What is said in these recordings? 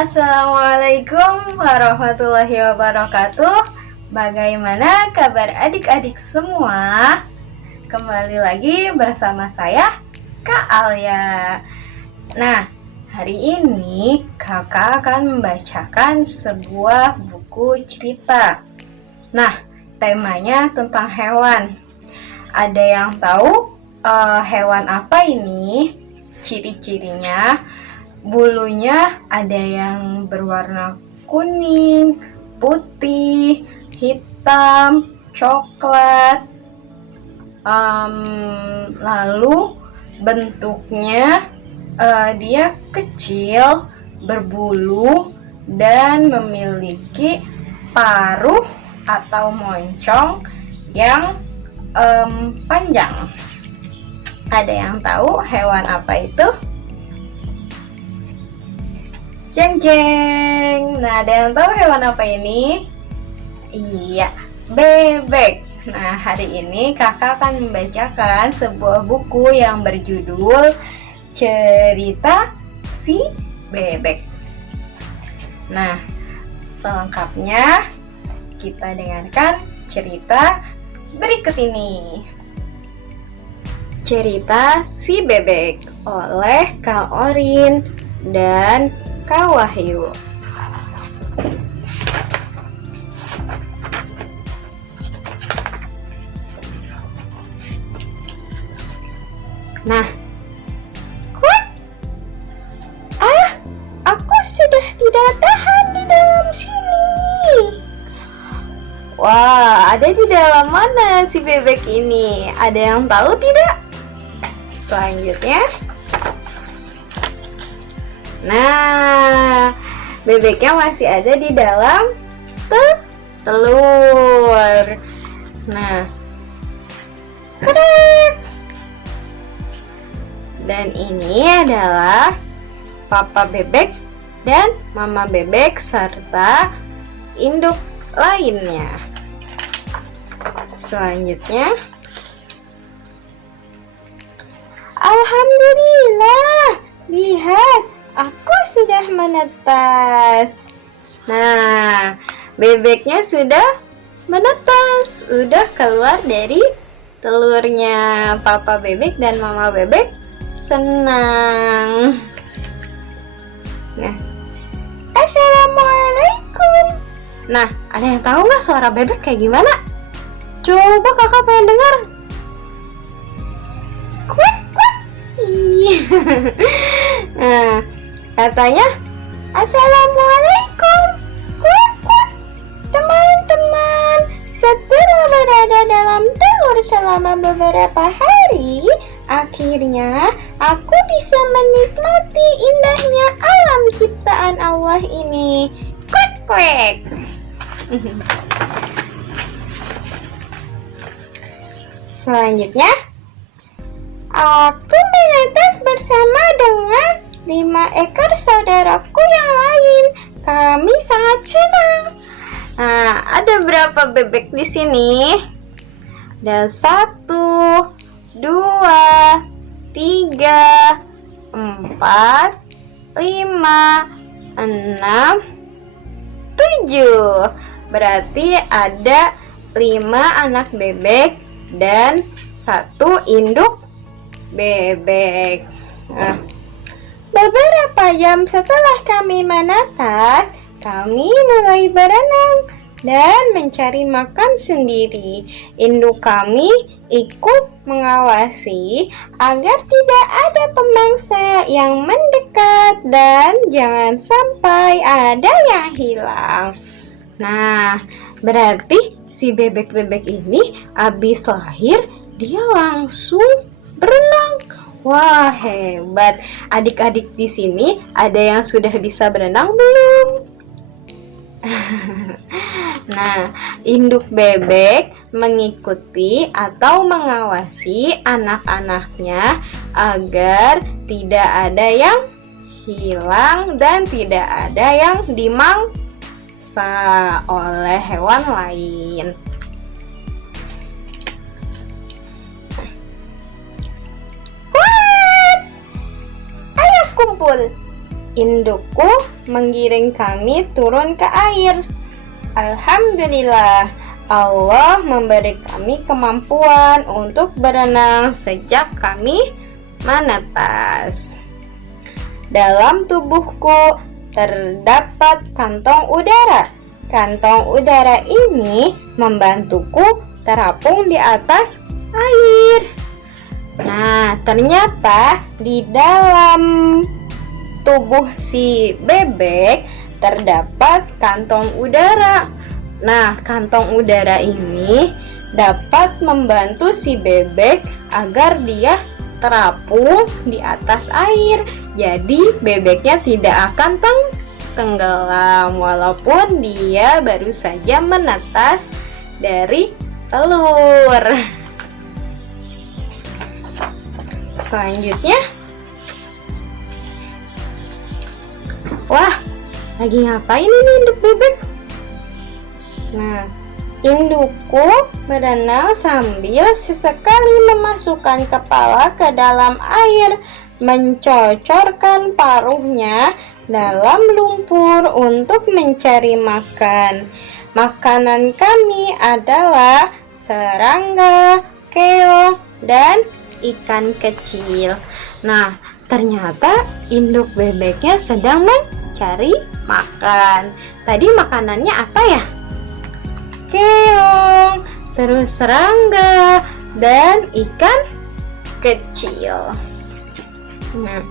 Assalamualaikum warahmatullahi wabarakatuh. Bagaimana kabar adik-adik semua? Kembali lagi bersama saya, Kak Alia. Nah, hari ini kakak akan membacakan sebuah buku cerita. Nah, temanya tentang hewan. Ada yang tahu hewan apa ini? Ciri-cirinya, bulunya ada yang berwarna kuning, putih, hitam, coklat. Lalu bentuknya dia kecil, berbulu, dan memiliki paruh atau moncong yang panjang. Ada yang tahu hewan apa itu? Jeng jeng. Nah, ada yang tahu hewan apa ini? Iya, bebek. Nah, hari ini kakak akan membacakan sebuah buku yang berjudul Cerita Si Bebek. Nah, selengkapnya kita dengarkan cerita berikut ini. Cerita Si Bebek oleh Kak Orin dan Kak Wahyu. Nah, aku sudah tidak tahan di dalam sini. Wah, ada di dalam mana si bebek ini? Ada yang tahu tidak? Selanjutnya, nah, bebeknya masih ada di dalam telur. Nah, keren. Dan ini adalah papa bebek dan mama bebek serta induk lainnya. Selanjutnya, alhamdulillah, lihat, aku sudah menetas. Nah, bebeknya sudah menetas, sudah keluar dari telurnya. Papa bebek dan mama bebek senang. Nah, assalamualaikum. Nah, ada yang tahu nggak suara bebek kayak gimana? Coba kakak pengen dengar. Kuat, kuat. Nah, katanya assalamualaikum. Kuat, kuat. Teman-teman, setelah berada dalam telur selama beberapa hari, akhirnya aku bisa menikmati indahnya alam ciptaan Allah ini. Kuek kuek. Selanjutnya, aku menetas bersama dengan 5 ekor saudaraku yang lain. Kami sangat senang. Nah, ada berapa bebek di sini? Ada 1, 2, 3, 4, 5, 6, 7. Berarti ada 5 anak bebek dan 1 induk bebek. Nah, beberapa jam setelah kami menetas, kami mulai berenang dan mencari makan sendiri. Induk kami ikut mengawasi agar tidak ada pemangsa yang mendekat dan jangan sampai ada yang hilang. Nah, berarti si bebek-bebek ini habis lahir dia langsung berenang. Wah, hebat. Adik-adik di sini ada yang sudah bisa berenang belum? Nah, induk bebek mengikuti atau mengawasi anak-anaknya agar tidak ada yang hilang dan tidak ada yang dimangsa oleh hewan lain. Wah, ayo kumpul. Indukku menggiring kami turun ke air. Alhamdulillah, Allah memberi kami kemampuan untuk berenang sejak kami menetas. Dalam tubuhku terdapat kantong udara. Kantong udara ini membantuku terapung di atas air. Nah, ternyata di dalam tubuh si bebek terdapat kantong udara. Nah, kantong udara ini dapat membantu si bebek agar dia terapung di atas air. Jadi bebeknya tidak akan tenggelam walaupun dia baru saja menetas dari telur. Selanjutnya, wah, lagi ngapain ini induk bebek? Nah, indukku berenang sambil sesekali memasukkan kepala ke dalam air, mencocorkan paruhnya dalam lumpur untuk mencari makan. Makanan kami adalah serangga, keong, dan ikan kecil. Nah, ternyata induk bebeknya sedang mencari makan. Tadi makanannya apa ya? Keong, terus serangga, dan ikan kecil. Nah,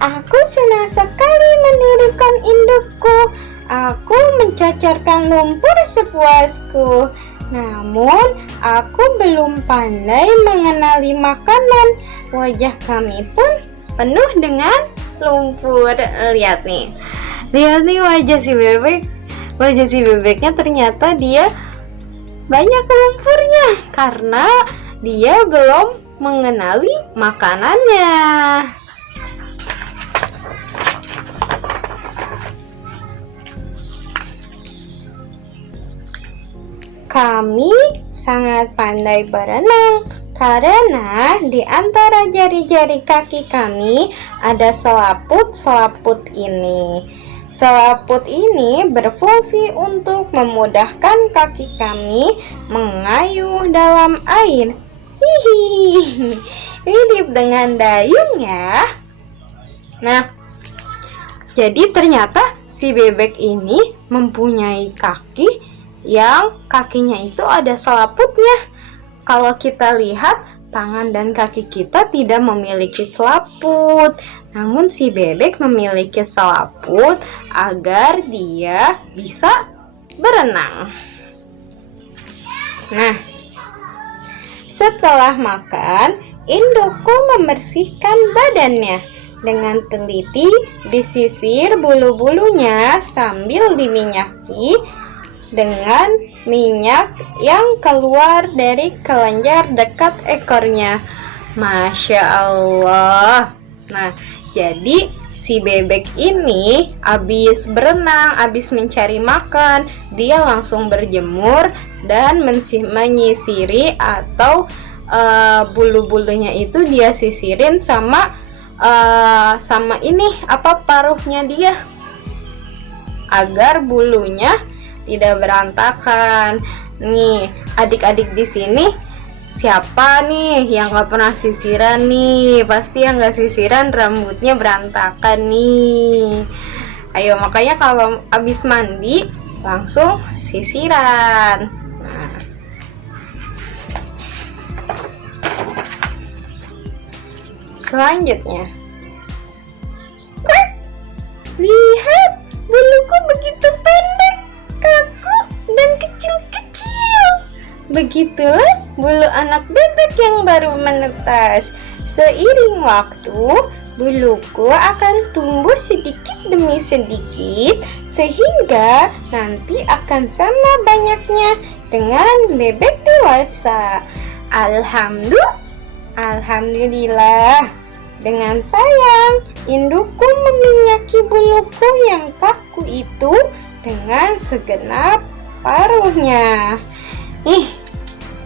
aku senang sekali menidurkan indukku. Aku mencacarkan lumpur sepuasku. Namun, aku belum pandai mengenali makanan. Wajah kami pun penuh dengan lumpur. Lihat nih wajah si bebek. Wajah si bebeknya ternyata dia banyak lumpurnya karena dia belum mengenali makanannya. Kami sangat pandai berenang karena di antara jari-jari kaki kami ada selaput-selaput ini. Selaput ini berfungsi untuk memudahkan kaki kami mengayuh dalam air. Hihi, mirip dengan dayung ya. Nah, jadi ternyata si bebek ini mempunyai kaki yang kakinya itu ada selaputnya. Kalau kita lihat, tangan dan kaki kita tidak memiliki selaput. Namun si bebek memiliki selaput agar dia bisa berenang. Nah, setelah makan, indukku membersihkan badannya. Dengan teliti disisir bulu-bulunya sambil diminyaki dengan minyak yang keluar dari kelenjar dekat ekornya. Masya Allah. Nah, jadi si bebek ini habis berenang, habis mencari makan, dia langsung berjemur dan menyisiri atau bulu-bulunya itu dia sisirin sama paruhnya dia agar bulunya tidak berantakan. Nih, adik-adik di sini siapa nih yang gak pernah sisiran nih? Pasti yang gak sisiran rambutnya berantakan nih. Ayo, makanya kalau habis mandi langsung sisiran. Nah, selanjutnya, lihat, buluku begitu pendek, kaku, dan kecil-kecil. Begitulah bulu anak bebek yang baru menetas. Seiring waktu, buluku akan tumbuh sedikit demi sedikit sehingga nanti akan sama banyaknya dengan bebek dewasa. Alhamdulillah. Dengan sayang, indukku meminyaki buluku yang kaku itu dengan segenap paruhnya.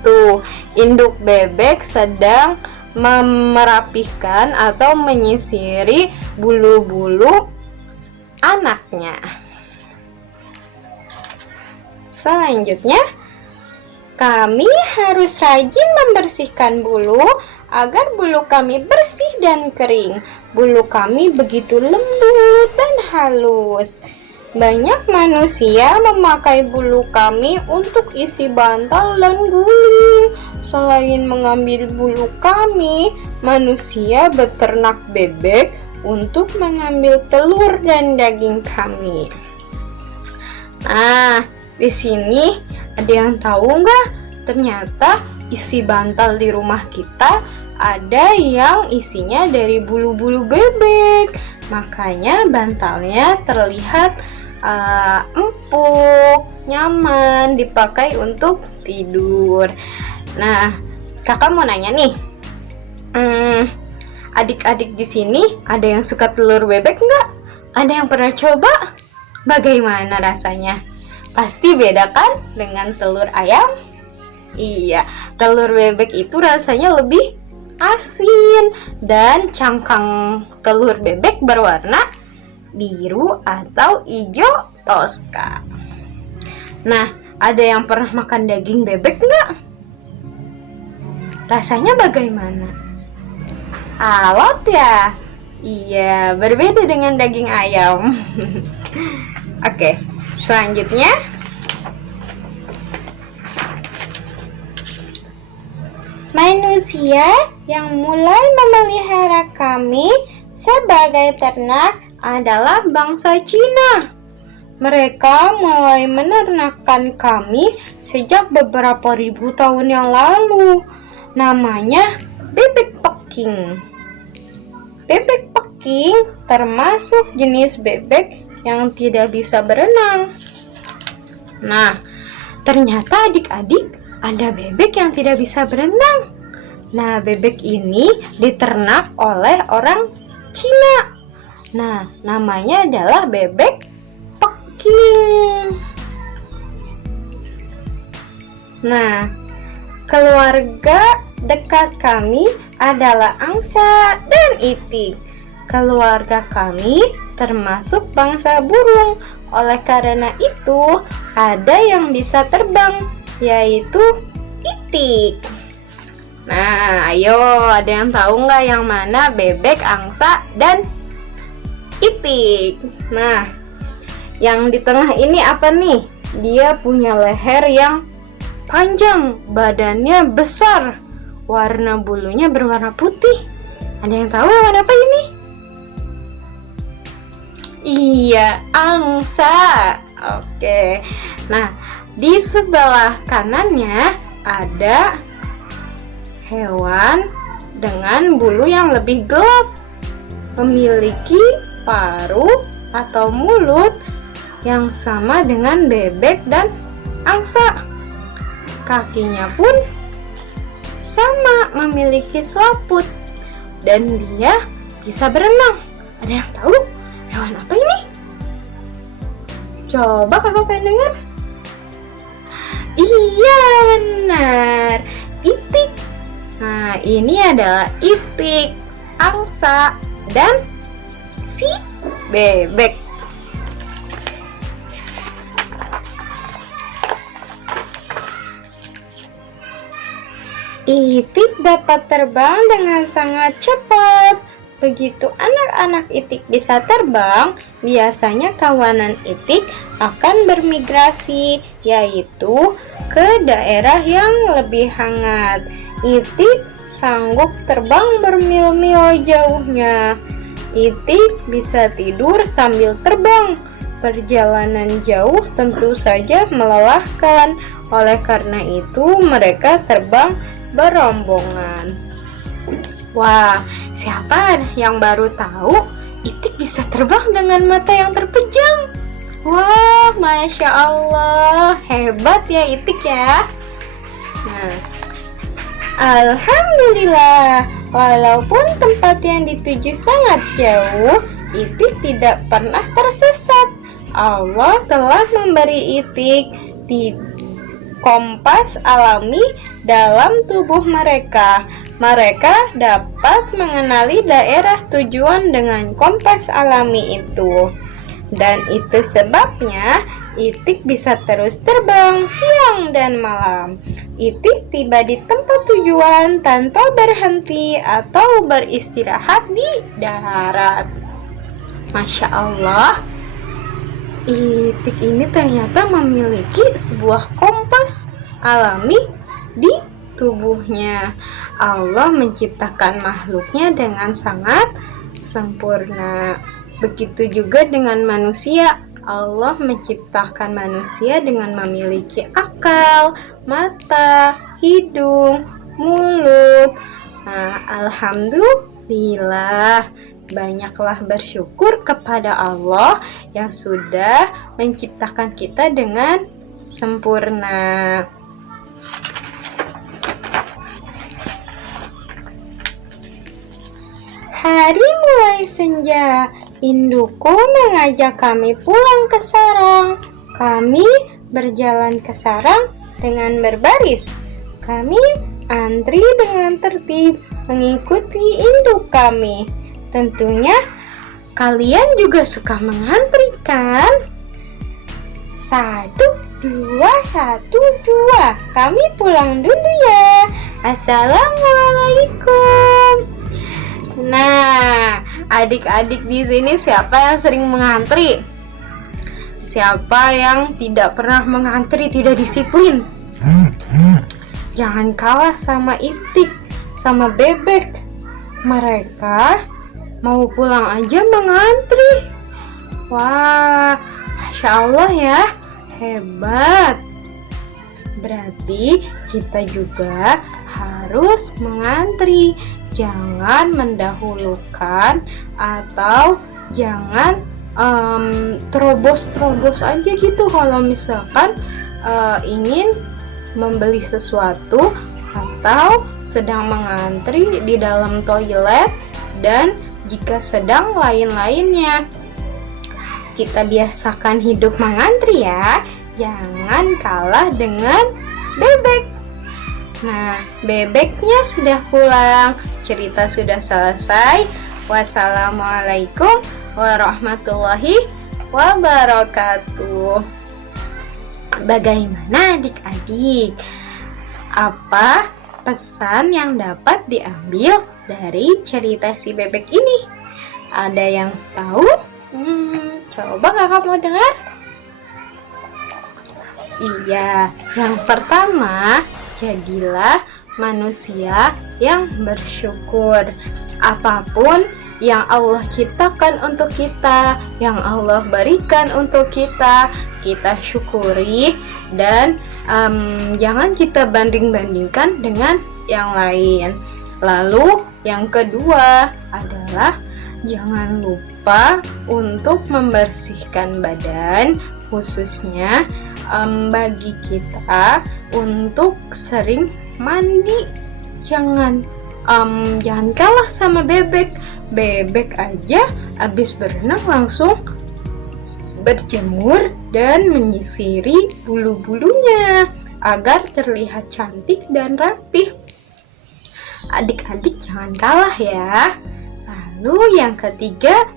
Tuh, induk bebek sedang merapihkan atau menyisiri bulu-bulu anaknya. Selanjutnya, kami harus rajin membersihkan bulu agar bulu kami bersih dan kering. Bulu kami begitu lembut dan halus. Banyak manusia memakai bulu kami untuk isi bantal dan guling. Selain mengambil bulu kami, manusia beternak bebek untuk mengambil telur dan daging kami. Nah, di sini ada yang tahu nggak? Ternyata isi bantal di rumah kita ada yang isinya dari bulu-bulu bebek. Makanya bantalnya terlihat empuk, nyaman, dipakai untuk tidur. Nah, kakak mau nanya nih, adik-adik di sini ada yang suka telur bebek nggak? Ada yang pernah coba? Bagaimana rasanya? Pasti beda kan dengan telur ayam? Iya, telur bebek itu rasanya lebih asin dan cangkang telur bebek berwarna biru atau hijau toska. Nah, ada yang pernah makan daging bebek nggak? Rasanya bagaimana? Alot ya? Iya, berbeda dengan daging ayam. Oke, selanjutnya manusia yang mulai memelihara kami sebagai ternak adalah bangsa Cina. Mereka mulai menernakkan kami sejak beberapa ribu tahun yang lalu. Namanya bebek Peking. Bebek Peking termasuk jenis bebek yang tidak bisa berenang. Nah, ternyata adik-adik ada bebek yang tidak bisa berenang. Nah, bebek ini diternak oleh orang Cina. Nah, namanya adalah bebek Peking. Nah, keluarga dekat kami adalah angsa dan itik. Keluarga kami termasuk bangsa burung. Oleh karena itu, ada yang bisa terbang, yaitu itik. Nah, ayo, ada yang tahu nggak yang mana bebek, angsa, dan itik? Nah, yang di tengah ini apa nih? Dia punya leher yang panjang, badannya besar, warna bulunya berwarna putih. Ada yang tahu warna apa ini? Iya, angsa. Oke. Nah, di sebelah kanannya ada hewan dengan bulu yang lebih gelap, memiliki paruh atau mulut yang sama dengan bebek dan angsa. Kakinya pun sama, memiliki selaput, dan dia bisa berenang. Ada yang tahu hewan apa ini? Coba kakak pengen dengar. Iya, benar, itik. Nah, ini adalah itik, angsa, dan si bebek. Itik dapat terbang dengan sangat cepat. Begitu anak-anak itik bisa terbang, biasanya kawanan itik akan bermigrasi, yaitu ke daerah yang lebih hangat. Itik sanggup terbang bermil-mil jauhnya. Itik bisa tidur sambil terbang. Perjalanan jauh tentu saja melelahkan. Oleh karena itu, mereka terbang berombongan. Wah, siapa yang baru tahu itik bisa terbang dengan mata yang terpejam? Wah, Masya Allah, hebat ya itik ya. Nah, alhamdulillah, walaupun tempat yang dituju sangat jauh, itik tidak pernah tersesat. Allah telah memberi itik kompas alami dalam tubuh mereka. Mereka dapat mengenali daerah tujuan dengan kompas alami itu. Dan itu sebabnya Itik bisa terus terbang siang dan malam. Itik tiba di tempat tujuan tanpa berhenti atau beristirahat di darat. Masya Allah, Itik ini ternyata memiliki sebuah kompas alami di tubuhnya. Allah menciptakan makhluknya dengan sangat sempurna. Begitu juga dengan manusia. Allah menciptakan manusia dengan memiliki akal, mata, hidung, mulut. Nah, alhamdulillah, banyaklah bersyukur kepada Allah yang sudah menciptakan kita dengan sempurna. Hari mulai senja. Indukku mengajak kami pulang ke sarang. Kami berjalan ke sarang dengan berbaris. Kami antri dengan tertib mengikuti induk kami. Tentunya kalian juga suka mengantri kan? 1, 2, 1, 2. Kami pulang dulu ya. Assalamualaikum. Nah, adik-adik di sini siapa yang sering mengantri? Siapa yang tidak pernah mengantri, tidak disiplin? Jangan kalah sama Itik, sama Bebek. Mereka mau pulang aja mengantri. Wah, Masya Allah ya, hebat. Berarti kita juga harus mengantri. Jangan mendahulukan atau jangan terobos-terobos aja gitu kalau misalkan ingin membeli sesuatu atau sedang mengantri di dalam toilet dan jika sedang lain-lainnya. Kita biasakan hidup mengantri ya, jangan kalah dengan Bebek. Nah, Bebeknya sudah pulang, cerita sudah selesai. Wassalamualaikum warahmatullahi wabarakatuh. Bagaimana adik-adik? Apa pesan yang dapat diambil dari cerita si Bebek ini? Ada yang tahu? Coba kakak mau dengar? Iya, yang pertama, jadilah manusia yang bersyukur. Apapun yang Allah ciptakan untuk kita, yang Allah berikan untuk kita, kita syukuri dan jangan kita banding-bandingkan dengan yang lain. Lalu yang kedua adalah jangan lupa untuk membersihkan badan, khususnya bagi kita untuk sering mandi. Jangan kalah sama Bebek. Bebek aja habis berenang langsung berjemur dan menyisiri bulu-bulunya agar terlihat cantik dan rapi. Adik-adik jangan kalah ya. Lalu yang ketiga,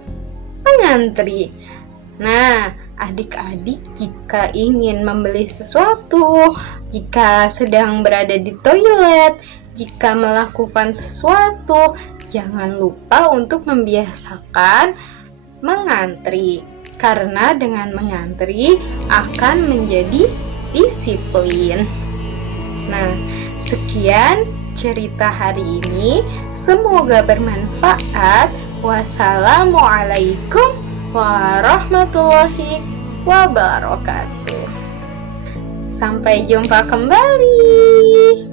mengantri. Nah, adik-adik jika ingin membeli sesuatu, jika sedang berada di toilet, jika melakukan sesuatu, jangan lupa untuk membiasakan mengantri. Karena dengan mengantri akan menjadi disiplin. Nah, sekian cerita hari ini. Semoga bermanfaat. Wassalamualaikum warahmatullahi wabarakatuh. Sampai jumpa kembali.